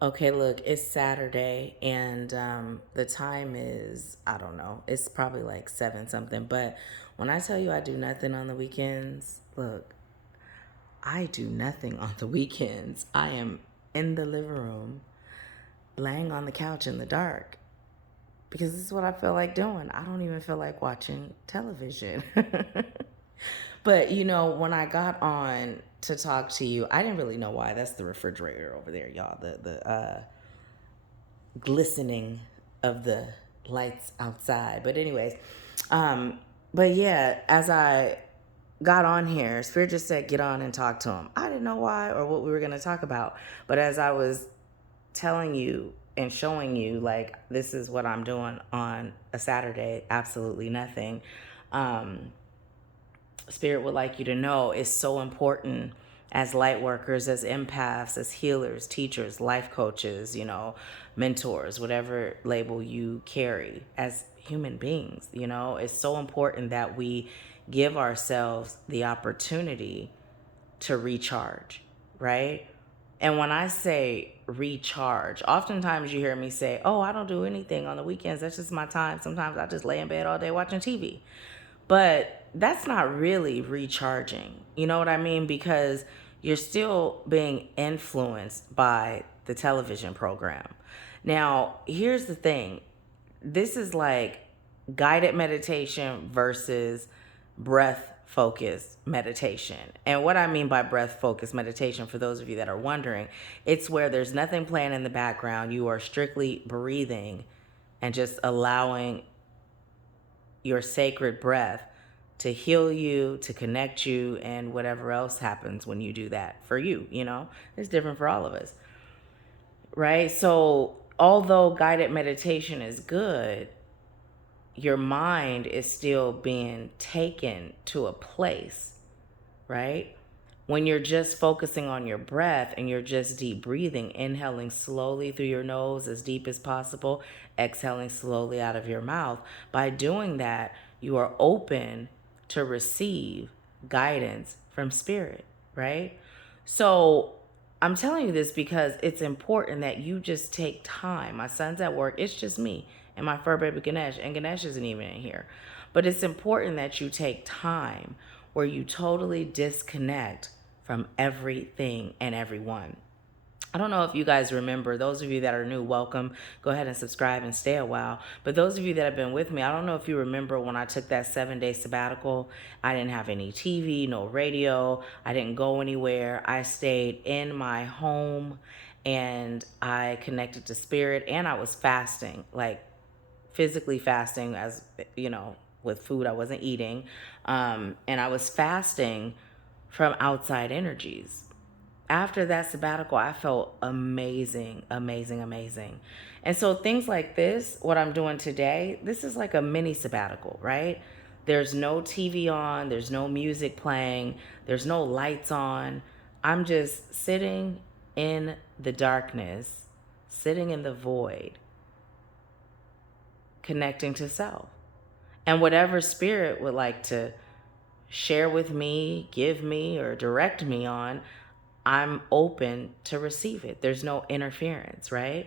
Okay, look, it's Saturday and the time is, I don't know, it's probably like 7 something. But when I tell you I do nothing on the weekends, look, I do nothing on the weekends. I am in the living room, laying on the couch in the dark because this is what I feel like doing. I don't even feel like watching television. But when I got on to talk to you, I didn't really know why. That's the refrigerator over there, y'all. The glistening of the lights outside. But anyways, but yeah, as I got on here, Spirit just said get on and talk to him. I didn't know why or what we were gonna talk about, but as I was telling you and showing you like this is what I'm doing on a Saturday, absolutely nothing. Um, Spirit would like you to know it's so important as light workers, as empaths, as healers, teachers, life coaches, mentors, whatever label you carry as human beings. It's so important that we give ourselves the opportunity to recharge, right? And when I say recharge, oftentimes you hear me say, oh, I don't do anything on the weekends. That's just my time. Sometimes I just lay in bed all day watching TV. But that's not really recharging. You know what I mean? Because you're still being influenced by the television program. Now, here's the thing, this is like guided meditation versus breath focused meditation. And what I mean by breath focused meditation, for those of you that are wondering, it's where there's nothing playing in the background. You are strictly breathing and just allowing your sacred breath to heal you, to connect you, and whatever else happens when you do that for you. It's different for all of us, right? So, although guided meditation is good, your mind is still being taken to a place, right? When you're just focusing on your breath and you're just deep breathing, inhaling slowly through your nose as deep as possible, exhaling slowly out of your mouth. By doing that, you are open to receive guidance from spirit, right? So I'm telling you this because it's important that you just take time. My son's at work. It's just me and my fur baby Ganesh, and Ganesh isn't even in here. But it's important that you take time where you totally disconnect from everything and everyone. I don't know if you guys remember, those of you that are new, welcome. Go ahead and subscribe and stay a while. But those of you that have been with me, I don't know if you remember when I took that 7-day sabbatical. I didn't have any TV, no radio. I didn't go anywhere. I stayed in my home and I connected to spirit, and I was fasting, like physically fasting, as with food I wasn't eating. And I was fasting from outside energies. After that sabbatical, I felt amazing, amazing, amazing. And so things like this, what I'm doing today, this is like a mini sabbatical, right? There's no TV on, there's no music playing, there's no lights on. I'm just sitting in the darkness, sitting in the void, connecting to self. And whatever spirit would like to share with me, give me, or direct me on, I'm open to receive it. There's no interference, right?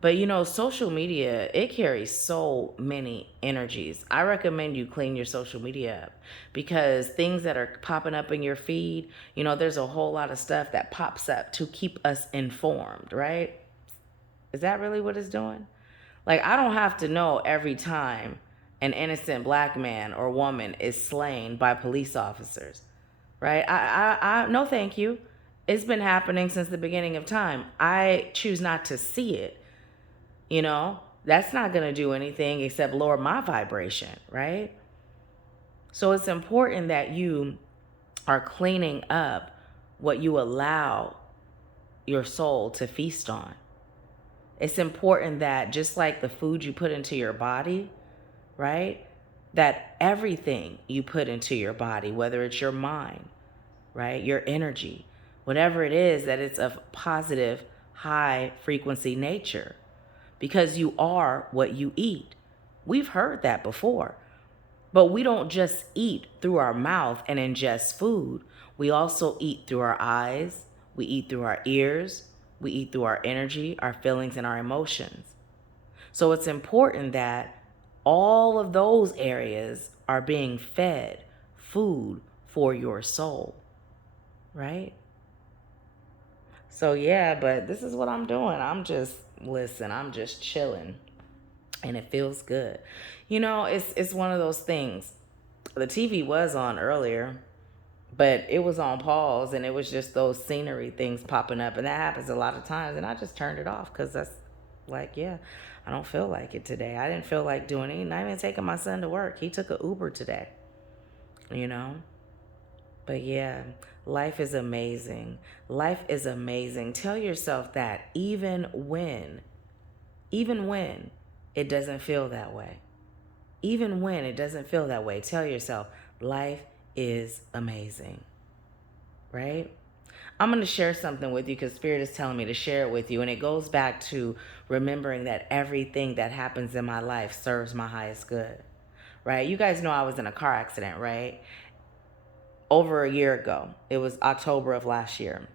But social media, it carries so many energies. I recommend you clean your social media up because things that are popping up in your feed, there's a whole lot of stuff that pops up to keep us informed, right? Is that really what it's doing? Like, I don't have to know every time an innocent black man or woman is slain by police officers, right? No, thank you. It's been happening since the beginning of time. I choose not to see it. That's not going to do anything except lower my vibration, right? So it's important that you are cleaning up what you allow your soul to feast on. It's important that just like the food you put into your body, right? That everything you put into your body, whether it's your mind, right? Your energy, whatever it is, that it's of positive, high frequency nature, because you are what you eat. We've heard that before, but we don't just eat through our mouth and ingest food. We also eat through our eyes. We eat through our ears. We eat through our energy, our feelings, and our emotions. So it's important that all of those areas are being fed food for your soul, right? So yeah, but this is what I'm doing. I'm just chilling and it feels good. It's one of those things. The TV was on earlier, but it was on pause and it was just those scenery things popping up, and that happens a lot of times, and I just turned it off because that's like, yeah, I don't feel like it today. I didn't feel like doing it. Not even taking my son to work. He took an Uber today, you know. But yeah, life is amazing. Life is amazing. Tell yourself that even when it doesn't feel that way. Even when it doesn't feel that way, tell yourself life is amazing, right? I'm going to share something with you because Spirit is telling me to share it with you. And it goes back to remembering that everything that happens in my life serves my highest good, right? You guys know I was in a car accident, right? Over a year ago. It was October of last year.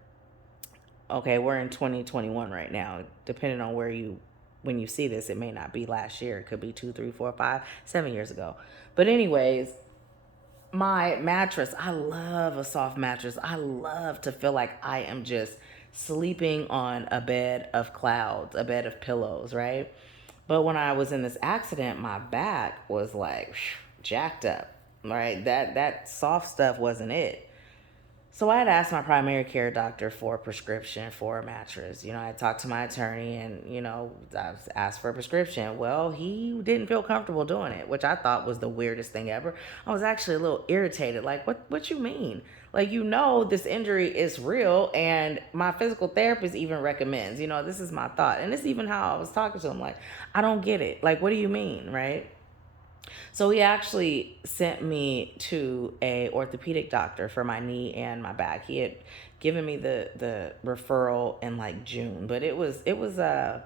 Okay, we're in 2021 right now. Depending on when you see this, it may not be last year. It could be 2, 3, 4, 5, 7 years ago. But anyways, my mattress, I love a soft mattress. I love to feel like I am just sleeping on a bed of clouds, a bed of pillows, right? But when I was in this accident, my back was like jacked up, right? That soft stuff wasn't it. So I had asked my primary care doctor for a prescription for a mattress. I talked to my attorney and, I asked for a prescription. Well, he didn't feel comfortable doing it, which I thought was the weirdest thing ever. I was actually a little irritated. Like, what you mean? Like, this injury is real, and my physical therapist even recommends, this is my thought. And this is even how I was talking to him. Like, I don't get it. Like, what do you mean, right? So he actually sent me to a orthopedic doctor for my knee and my back. He had given me the referral in like June, but it was a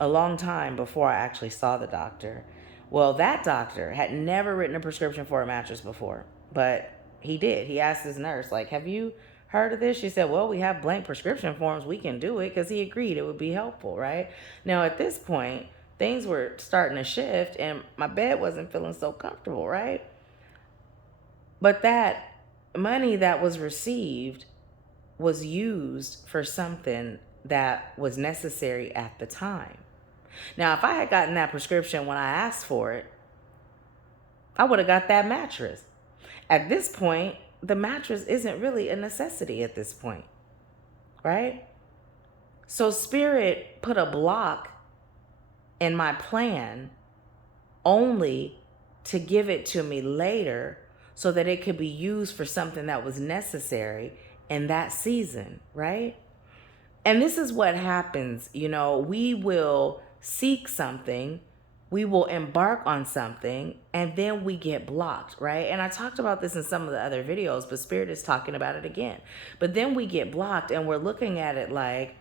long time before I actually saw the doctor. Well, that doctor had never written a prescription for a mattress before, but he did. He asked his nurse, like, have you heard of this? She said, well, we have blank prescription forms. We can do it, because he agreed it would be helpful, right? Now, at this point, things were starting to shift and my bed wasn't feeling so comfortable, right? But that money that was received was used for something that was necessary at the time. Now, if I had gotten that prescription when I asked for it, I would have got that mattress. At this point, the mattress isn't really a necessity at this point, right? So Spirit put a block in my plan only to give it to me later so that it could be used for something that was necessary in that season, right? And this is what happens, we will seek something, we will embark on something, and then we get blocked, right? And I talked about this in some of the other videos, but Spirit is talking about it again. But then we get blocked and we're looking at it like,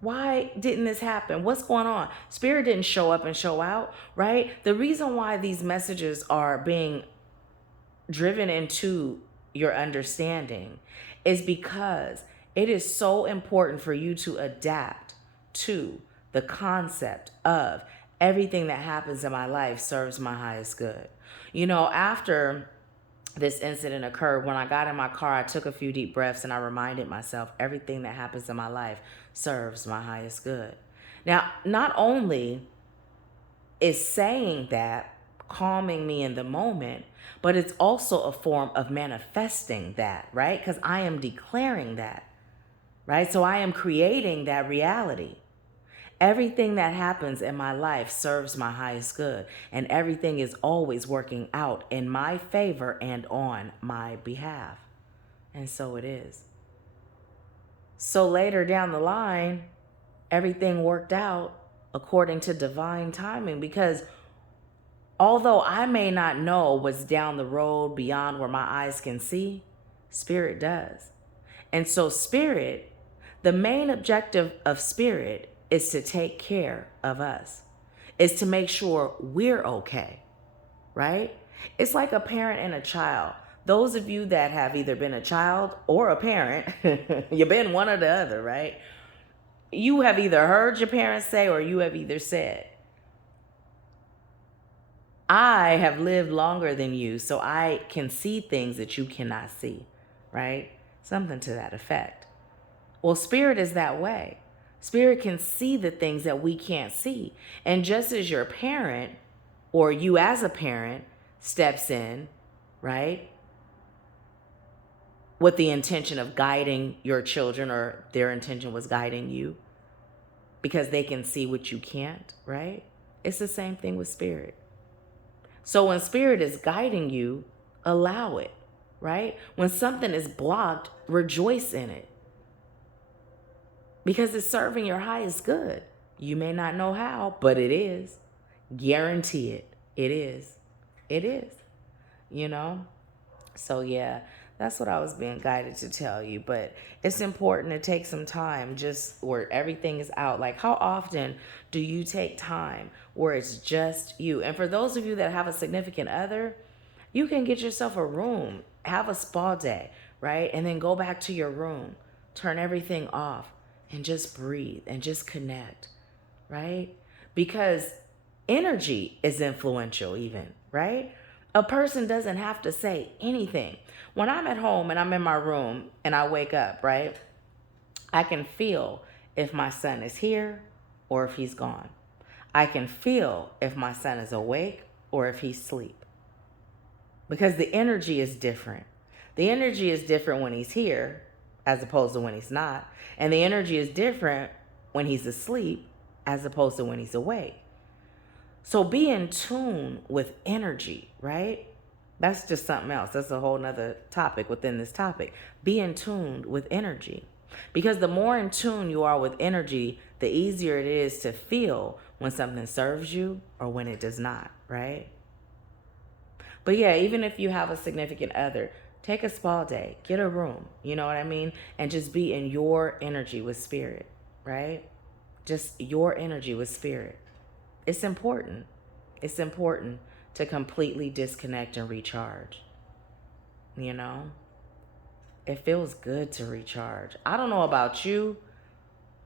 why didn't this happen? What's going on? Spirit didn't show up and show out, right? The reason why these messages are being driven into your understanding is because it is so important for you to adapt to the concept of everything that happens in my life serves my highest good. After this incident occurred, when I got in my car, I took a few deep breaths and I reminded myself everything that happens in my life serves my highest good. Now, not only is saying that calming me in the moment, but it's also a form of manifesting that, right? Because I am declaring that, right? So I am creating that reality. Everything that happens in my life serves my highest good, and everything is always working out in my favor and on my behalf. And so it is. So later down the line, everything worked out according to divine timing, because although I may not know what's down the road beyond where my eyes can see, Spirit does. And so Spirit, the main objective of Spirit is to take care of us, is to make sure we're okay, right? It's like a parent and a child. Those of you that have either been a child or a parent, you've been one or the other, right? you have either heard your parents say or you have either said, I have lived longer than you, so I can see things that you cannot see, right? Something to that effect. Well, spirit is that way. Spirit can see the things that we can't see. And just as your parent or you as a parent steps in, right, with the intention of guiding your children, or their intention was guiding you because they can see what you can't, right? It's the same thing with spirit. So when spirit is guiding you, allow it, right? When something is blocked, rejoice in it because it's serving your highest good. You may not know how, but it is. Guarantee it. It is. It is. You know? So yeah, that's what I was being guided to tell you. But it's important to take some time just where everything is out. Like, how often do you take time where it's just you? And for those of you that have a significant other, you can get yourself a room, have a spa day, right? And then go back to your room, turn everything off, and just breathe and just connect, right? Because energy is influential, even, right? A person doesn't have to say anything. When I'm at home and I'm in my room and I wake up, right, I can feel if my son is here or if he's gone. I can feel if my son is awake or if he's asleep. Because the energy is different. The energy is different when he's here as opposed to when he's not. And the energy is different when he's asleep as opposed to when he's awake. So be in tune with energy, right? That's just something else. That's a whole nother topic within this topic. Be in tune with energy. Because the more in tune you are with energy, the easier it is to feel when something serves you or when it does not, right? But yeah, even if you have a significant other, take a spa day, get a room, you know what I mean? And just be in your energy with spirit, right? Just your energy with spirit. It's important. It's important to completely disconnect and recharge. You know? It feels good to recharge. I don't know about you,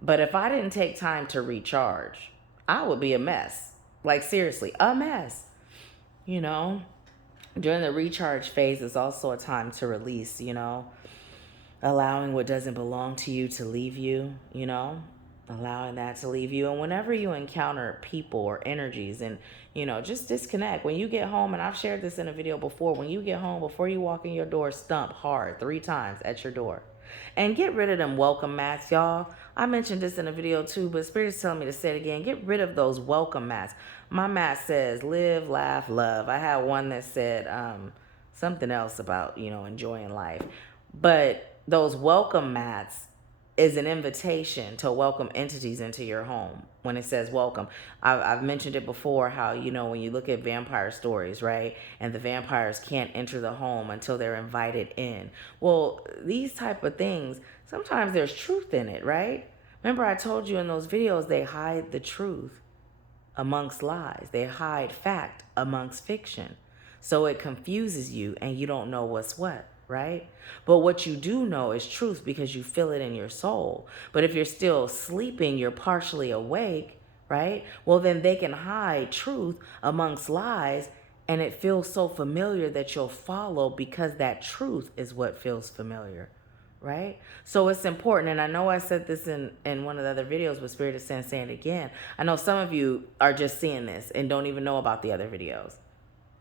but if I didn't take time to recharge, I would be a mess. Like, seriously, a mess. You know? During the recharge phase is also a time to release, you know? Allowing what doesn't belong to you to leave you, you know? Allowing that to leave you. And whenever you encounter people or energies, and you know, just disconnect. When you get home, and I've shared this in a video before, when you get home, before you walk in your door, stomp hard 3 times at your door. And get rid of them welcome mats, y'all. I mentioned this in a video too, but Spirit is telling me to say it again. Get rid of those welcome mats. My mat says live, laugh, love. I had one that said something else about, you know, enjoying life. But those welcome mats is an invitation to welcome entities into your home. When it says welcome, I've mentioned it before, how, you know, when you look at vampire stories, right, and the vampires can't enter the home until they're invited in. Well, these type of things, sometimes there's truth in it, right? Remember I told you in those videos, they hide the truth amongst lies. They hide fact amongst fiction. So it confuses you and you don't know what's what, right? But what you do know is truth because you feel it in your soul. But if you're still sleeping, you're partially awake, right? Well, then they can hide truth amongst lies, and it feels so familiar that you'll follow because that truth is what feels familiar, right? So it's important. And I know I said this in one of the other videos, but Spirit is saying it again. I know some of you are just seeing this and don't even know about the other videos.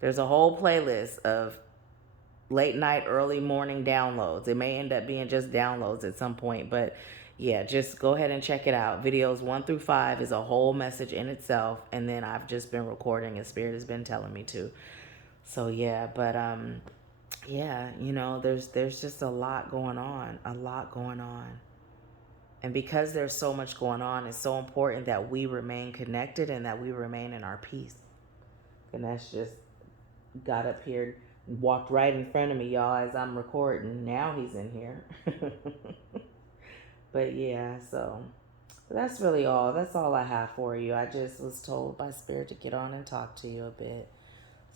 There's a whole playlist of late night, early morning downloads. It may end up being just downloads at some point, but yeah, just go ahead and check it out. Videos 1 through 5 is a whole message in itself, and then I've just been recording, and Spirit has been telling me to. So yeah, but yeah, you know, there's just a lot going on, and because there's so much going on, it's so important that we remain connected and that we remain in our peace. And that's just got up here, walked right in front of me, y'all, as I'm recording. Now he's in here. But yeah, so that's really all. That's all I have for you. I just was told by Spirit to get on and talk to you a bit.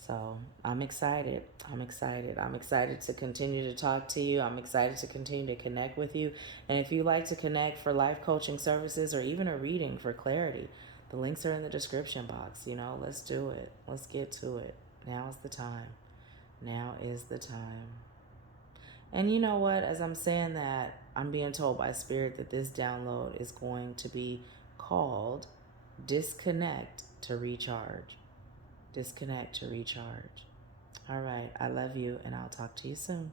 So I'm excited. I'm excited. I'm excited to continue to talk to you. I'm excited to continue to connect with you. And if you like to connect for life coaching services or even a reading for clarity, the links are in the description box. You know, let's do it. Let's get to it. Now is the time. Now is the time. And you know what? As I'm saying that, I'm being told by Spirit that this download is going to be called Disconnect to Recharge. Disconnect to recharge. All right. I love you, and I'll talk to you soon.